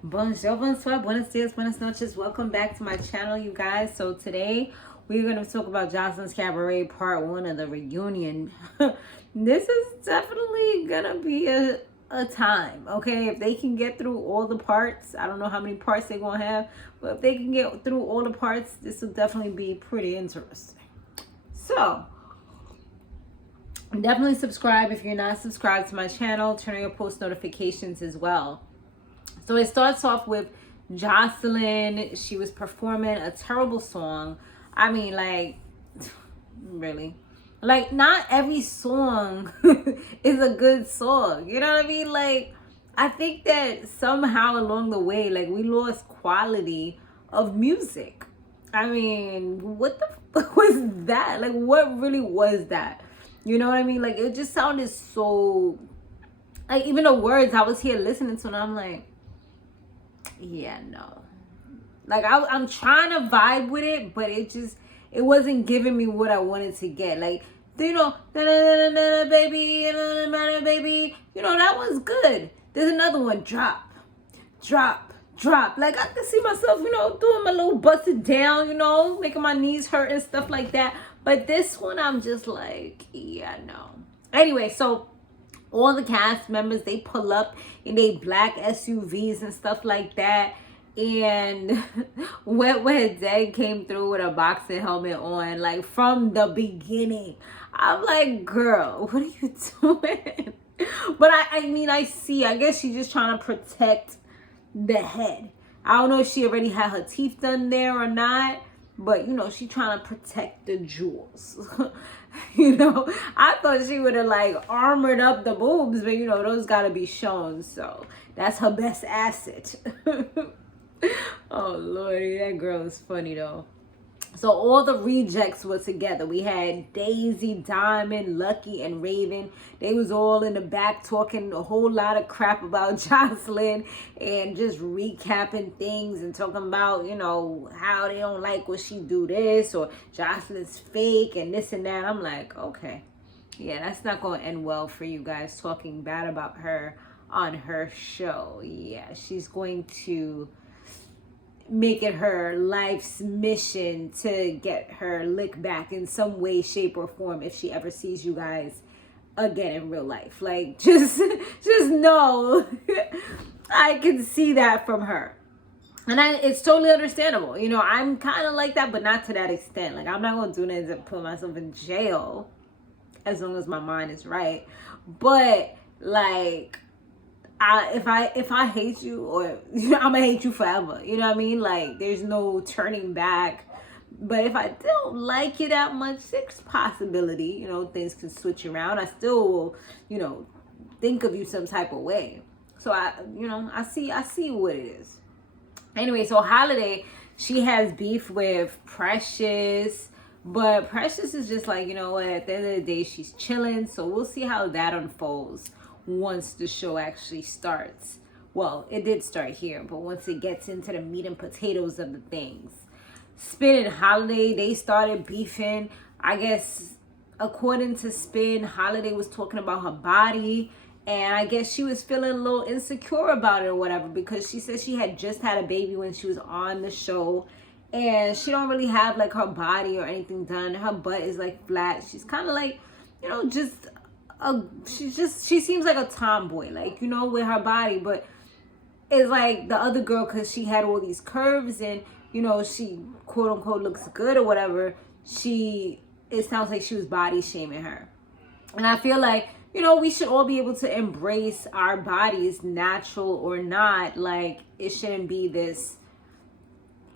Bonjour, bonsoir, buenos dias, buenas noches. Welcome back to my channel, you guys. So today we're going to talk about Joseline's Cabaret Part 1 of the reunion. This is definitely going to be a time, okay? If they can get through all the parts, I don't know how many parts they're going to have, but if they can get through all the parts, this will definitely be pretty interesting. So, definitely subscribe if you're not subscribed to my channel. Turn on your post notifications as well. So it starts off with Joseline. She was performing a terrible song. I mean, like, really? Like, not every song is a good song. You know what I mean? Like, I think that somehow along the way, like, we lost quality of music. I mean, what the fuck was that? Like, what really was that? You know what I mean? Like, it just sounded so... Like, even the words, I was here listening to, and I'm like, yeah, no. Like, I'm trying to vibe with it, but it wasn't giving me what I wanted to get. Like, you know, baby, baby, you know, that one's good. There's another one, drop, drop, drop. Like, I can see myself, you know, doing my little busted down, you know, making my knees hurt and stuff like that. But this one, I'm just like, yeah, no. Anyway, so all the cast members, they pull up in they black SUVs and stuff like that. And Wet Dead came through with a boxing helmet on, like, from the beginning. I'm like, girl, what are you doing? But I mean, I guess she's just trying to protect the head. I don't know if she already had her teeth done there or not, but, you know, she trying to protect the jewels. You know, I thought she would have, like, armored up the boobs, but, you know, those got to be shown. So that's her best asset. Oh, Lordy, that girl is funny, though. So all the rejects were together. We had Daisy, Diamond, Lucky, and Raven. They was all in the back talking a whole lot of crap about Joseline and just recapping things and talking about, you know, how they don't like when she do this or Joseline's fake and this and that. I'm like, okay. Yeah, that's not going to end well for you guys talking bad about her on her show. Yeah, she's going to make it her life's mission to get her lick back in some way, shape, or form if she ever sees you guys again in real life. Like, just know I can see that from her. And it's totally understandable. You know, I'm kind of like that, but not to that extent. Like, I'm not going to do nothing to put myself in jail as long as my mind is right. But, like, if I hate you, or I'm gonna hate you forever, you know what I mean? Like, there's no turning back. But if I don't like you that much, there's possibility, you know, things can switch around. I still will, you know, think of you some type of way. So I see what it is. Anyway, so Holiday, she has beef with Precious, but Precious is just like, you know what, at the end of the day, she's chilling. So we'll see how that unfolds once the show actually starts. Well, it did start here, but once it gets into the meat and potatoes of the things. Spin and Holiday, they started beefing. I guess, according to Spin, Holiday was talking about her body, and I guess she was feeling a little insecure about it or whatever, because she said she had just had a baby when she was on the show, and she don't really have, like, her body or anything done. Her butt is, like, flat. She's kind of like, you know, she seems like a tomboy, like, you know, with her body. But it's like the other girl, because she had all these curves and, you know, she quote unquote looks good or whatever, it sounds like she was body shaming her. And I feel like, you know, we should all be able to embrace our bodies, natural or not. Like, it shouldn't be this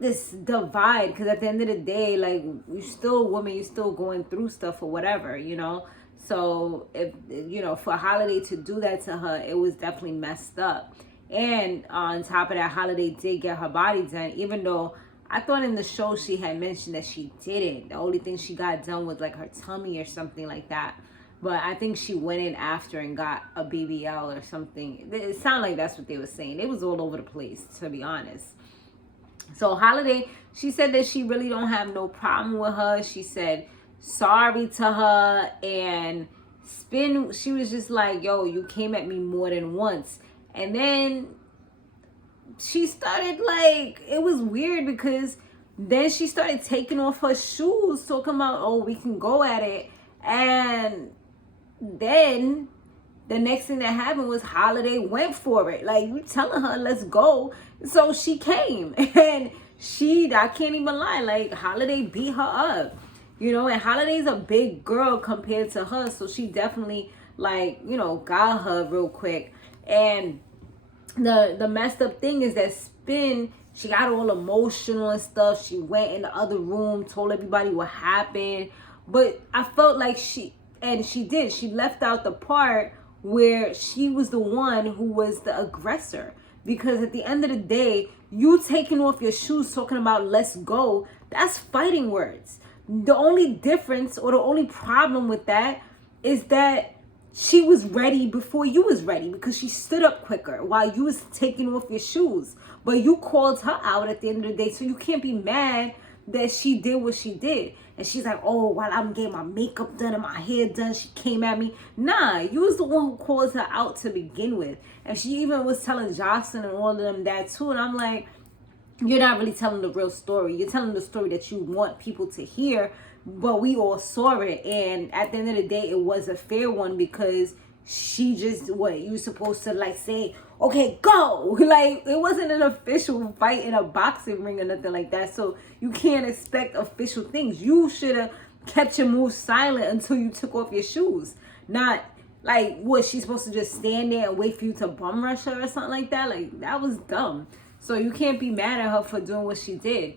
divide, because at the end of the day, like, you're still a woman, you're still going through stuff or whatever, you know. So, if, you know, for Holiday to do that to her, it was definitely messed up. And on top of that, Holiday did get her body done, even though I thought in the show she had mentioned that she didn't. The only thing she got done was, like, her tummy or something like that. But I think she went in after and got a BBL or something. It sounded like that's what they were saying. It was all over the place, to be honest. So Holiday, she said that she really don't have no problem with her. She said sorry to her, and Spin, she was just like, yo, you came at me more than once. And then she started like, it was weird because then she started taking off her shoes, talking about, oh, we can go at it. And then the next thing that happened was Holiday went for it. Like, you telling her, let's go. So she came. And I can't even lie, like, Holiday beat her up. You know, and Holiday's a big girl compared to her. So she definitely, like, you know, got her real quick. And the messed up thing is that Spin, she got all emotional and stuff. She went in the other room, told everybody what happened. But I felt like she left out the part where she was the one who was the aggressor. Because at the end of the day, you taking off your shoes, talking about let's go, that's fighting words. The only difference or the only problem with that is that she was ready before you was ready, because she stood up quicker while you was taking off your shoes. But you called her out at the end of the day, so you can't be mad that she did what she did. And she's like, oh, while I'm getting my makeup done and my hair done, she came at me. Nah, you was the one who called her out to begin with. And she even was telling Joseline and all of them that too. And I'm like, you're not really telling the real story. You're telling the story that you want people to hear, but we all saw it. And at the end of the day, it was a fair one, because she just, what, you supposed to like say, okay, go. Like, it wasn't an official fight in a boxing ring or nothing like that. So you can't expect official things. You should have kept your moves silent until you took off your shoes. Not like, what, she's supposed to just stand there and wait for you to bum rush her or something like that? Like, that was dumb. So you can't be mad at her for doing what she did.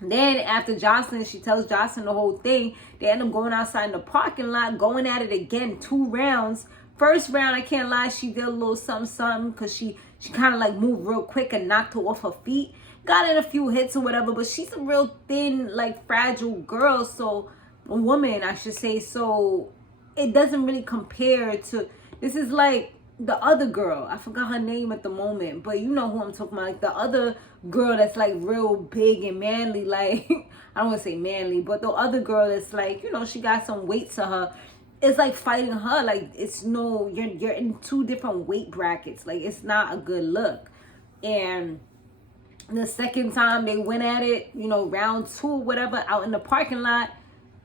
Then after Joseline, she tells Joseline the whole thing. They end up going outside in the parking lot, going at it again, 2 rounds. First round, I can't lie, she did a little something because she kind of like moved real quick and knocked her off her feet. Got in a few hits or whatever, but she's a real thin, like fragile girl. So, a woman, I should say. So it doesn't really compare to, this is like the other girl. I forgot her name at the moment, but you know who I'm talking about. Like the other girl that's like real big and manly, like I don't want to say manly, but the other girl that's like, you know, she got some weight to her. It's like fighting her. Like, it's no, you're in 2 different weight brackets. Like, it's not a good look. And the second time they went at it, you know, round 2 or whatever, out in the parking lot,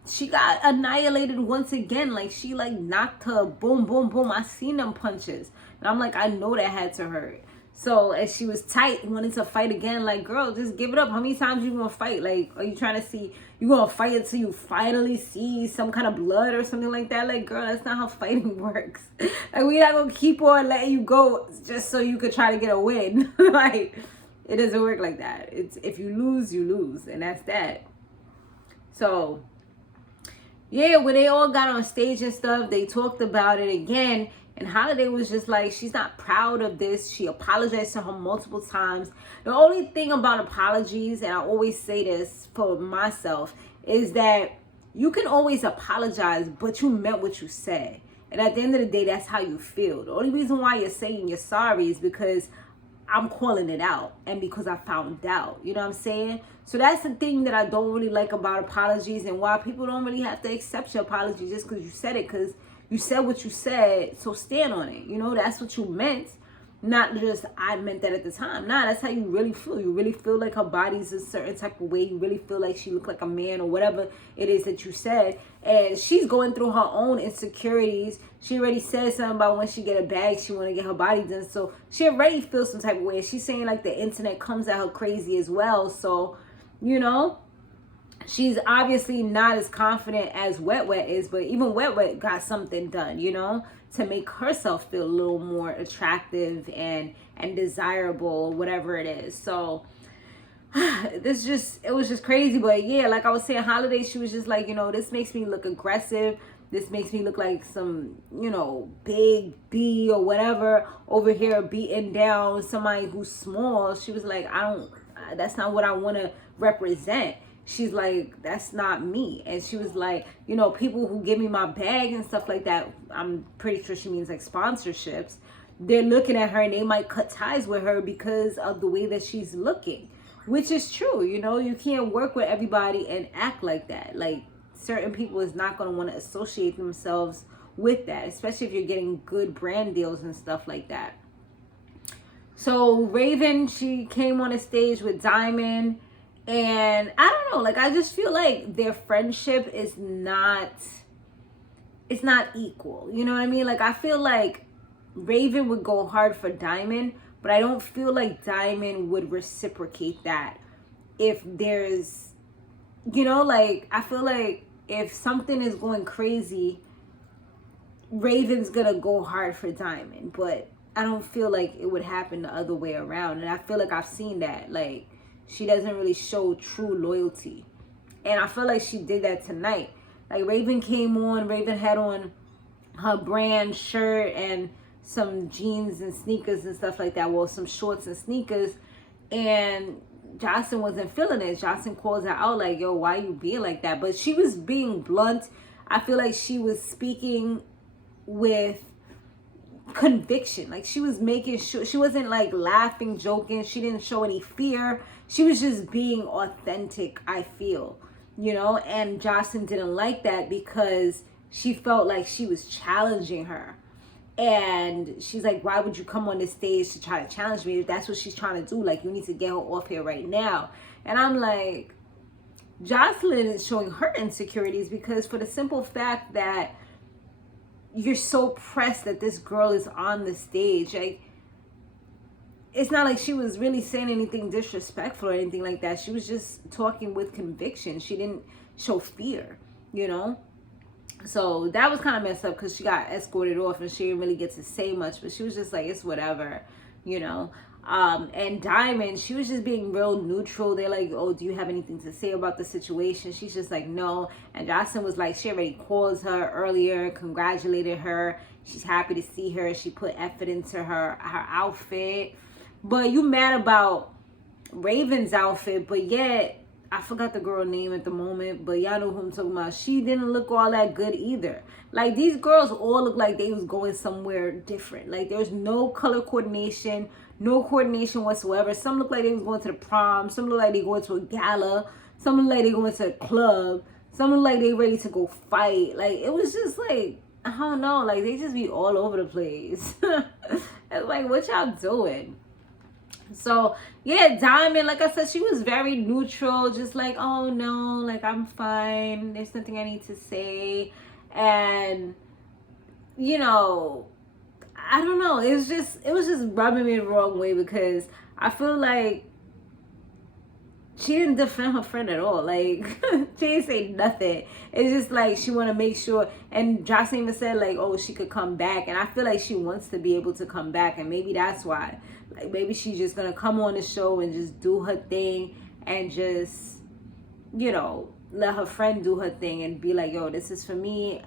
she got annihilated once again. Like, she like knocked her, boom, boom, boom. I seen them punches, and I'm like, I know that had to hurt. So as she was tight, wanted to fight again, like, girl, just give it up. How many times you gonna fight? Like, are you trying to see, you gonna fight until you finally see some kind of blood or something like that? Like, girl, that's not how fighting works. Like, we're not gonna keep on letting you go just so you could try to get a win. Like, it doesn't work like that. It's, if you lose, you lose, and that's that. So yeah, when they all got on stage and stuff, they talked about it again. And Holiday was just like, she's not proud of this. She apologized to her multiple times. The only thing about apologies, and I always say this for myself, is that you can always apologize, but you meant what you said. And at the end of the day, that's how you feel. The only reason why you're saying you're sorry is because I'm calling it out, and because I found out. You know what I'm saying? So that's the thing that I don't really like about apologies, and why people don't really have to accept your apology just because you said it, because you said what you said, so stand on it. You know, that's what you meant. Not just, I meant that at the time. Nah, that's how you really feel. You really feel like her body's a certain type of way. You really feel like she looked like a man, or whatever it is that you said. And she's going through her own insecurities. She already said something about when she get a bag, she want to get her body done. So she already feels some type of way. She's saying like the internet comes at her crazy as well. So, you know, she's obviously not as confident as Wet Wet is, but even Wet Wet got something done, you know, to make herself feel a little more attractive and desirable, whatever it is. So it was just crazy. But yeah, like I was saying, Holiday, she was just like, you know, this makes me look aggressive. This makes me look like some, you know, big B or whatever over here beating down somebody who's small. She was like, that's not what I want to represent. She's like, that's not me. And she was like, you know, people who give me my bag and stuff like that, I'm pretty sure she means like sponsorships, they're looking at her and they might cut ties with her because of the way that she's looking, which is true. You know, you can't work with everybody and act like that. Like, certain people is not going to want to associate themselves with that, especially if you're getting good brand deals and stuff like that. So Raven, she came on a stage with Diamond, and I don't know, like I just feel like their friendship is not, it's not equal. You know what I mean? Like I feel like Raven would go hard for Diamond, but I don't feel like Diamond would reciprocate that if there's, you know, like I feel like if something is going crazy, Raven's gonna go hard for Diamond, but I don't feel like it would happen the other way around. And I feel like I've seen that. Like, she doesn't really show true loyalty. And I feel like she did that tonight. Like, Raven came on, Raven had on her brand shirt and some jeans and sneakers and stuff like that. Well, some shorts and sneakers. And Joseline wasn't feeling it. Joseline calls her out like, yo, why you being like that? But she was being blunt. I feel like she was speaking with conviction. Like she was making sure, she wasn't like laughing, joking. She didn't show any fear. She was just being authentic, I feel, you know. And Joseline didn't like that because she felt like she was challenging her. And she's like, why would you come on this stage to try to challenge me? If that's what she's trying to do, like, you need to get her off here right now. And I'm like, Joseline is showing her insecurities because for the simple fact that you're so pressed that this girl is on the stage. Like, it's not like she was really saying anything disrespectful or anything like that. She was just talking with conviction. She didn't show fear, you know? So that was kind of messed up because she got escorted off and she didn't really get to say much, but she was just like, it's whatever, you know? And Diamond, she was just being real neutral. They're like, oh, do you have anything to say about the situation? She's just like, no. And Joseline was like, she already called her earlier, congratulated her. She's happy to see her. She put effort into her outfit. But you mad about Raven's outfit, but yet, I forgot the girl name at the moment, but y'all know who I'm talking about. She didn't look all that good either. Like, these girls all look like they was going somewhere different. Like, there's no color coordination, no coordination whatsoever. Some look like they was going to the prom. Some look like they going to a gala. Some look like they going to a club. Some look like they ready to go fight. Like, it was just like, I don't know. Like, they just be all over the place. It's like, what y'all doing? So yeah, Diamond, like I said, she was very neutral, just like, oh no, like I'm fine, there's nothing I need to say. And you know, I don't know, it was just rubbing me the wrong way because I feel like she didn't defend her friend at all. Like, she didn't say nothing. It's just like she want to make sure. And Joseline even said like, oh, she could come back. And I feel like she wants to be able to come back. And maybe that's why. Like, maybe she's just going to come on the show and just do her thing. And just, you know, let her friend do her thing. And be like, yo, this is for me.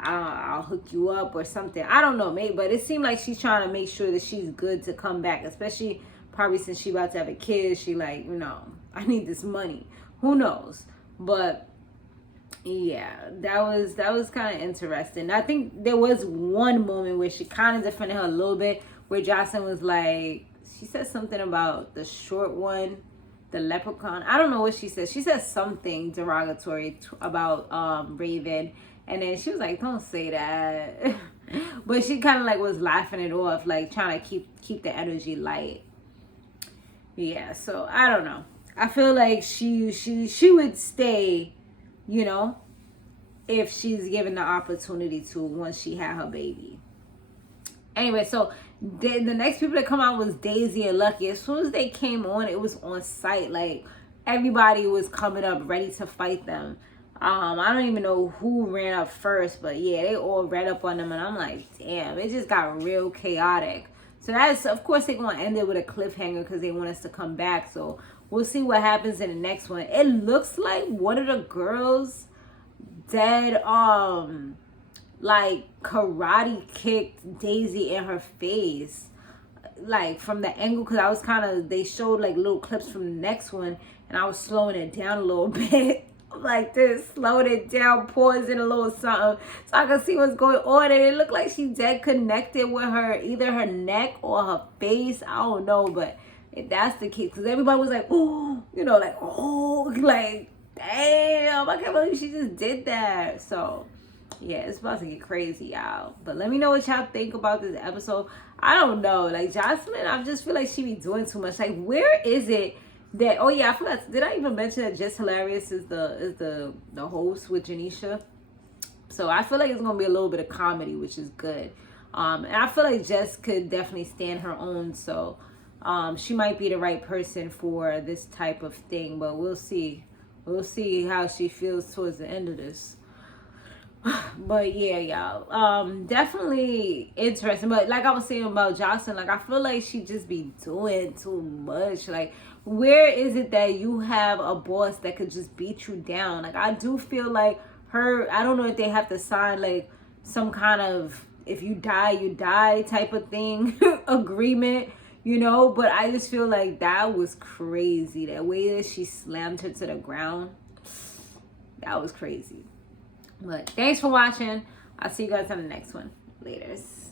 I'll hook you up or something. I don't know, maybe. But it seemed like she's trying to make sure that she's good to come back. Especially probably since she about to have a kid. She like, you know, I need this money. Who knows? But yeah, that was kind of interesting. I think there was one moment where she kind of defended her a little bit, where Joseline was like, she said something about the short one, the leprechaun. I don't know what she said. She said something derogatory about Raven, and then she was like, don't say that. But she kind of like was laughing it off, like trying to keep the energy light. Yeah, so I don't know. I feel like she would stay, you know, if she's given the opportunity to once she had her baby. Anyway, so the next people that come out was Daisy and Lucky. As soon as they came on, it was on site. Like, everybody was coming up ready to fight them. I don't even know who ran up first, but yeah, they all ran up on them, and I'm like, damn, it just got real chaotic. So that's, of course, they're going to end it with a cliffhanger because they want us to come back. So we'll see what happens in the next one. It looks like one of the girls dead, like karate kicked Daisy in her face, like from the angle, because I was kind of, they showed like little clips from the next one, and I was slowing it down a little bit. Like this, slowed it down, pausing a little something so I could see what's going on. And it looked like she dead connected with her, either her neck or her face. I don't know, but if that's the case, because everybody was like, oh, you know, like, oh, like, damn, I can't believe she just did that. So Yeah, it's about to get crazy, y'all. But let me know what y'all think about this episode. I don't know. Like, Joseline, I just feel like she be doing too much. Like, where is it that, oh yeah, I forgot, did I even mention that Just Hilarious is the host with Janisha? So I feel like it's gonna be a little bit of comedy, which is good. And I feel like Jess could definitely stand her own, so she might be the right person for this type of thing, but we'll see. We'll see how she feels towards the end of this. But yeah, y'all, definitely interesting. But like I was saying about Joseline, like I feel like she just be doing too much. Like, where is it that you have a boss that could just beat you down? Like, I do feel like her, I don't know if they have to sign like some kind of if you die you die type of thing agreement, you know, but I just feel like that was crazy. That way that she slammed her to the ground, that was crazy. But thanks for watching. I'll see you guys on the next one. Laters.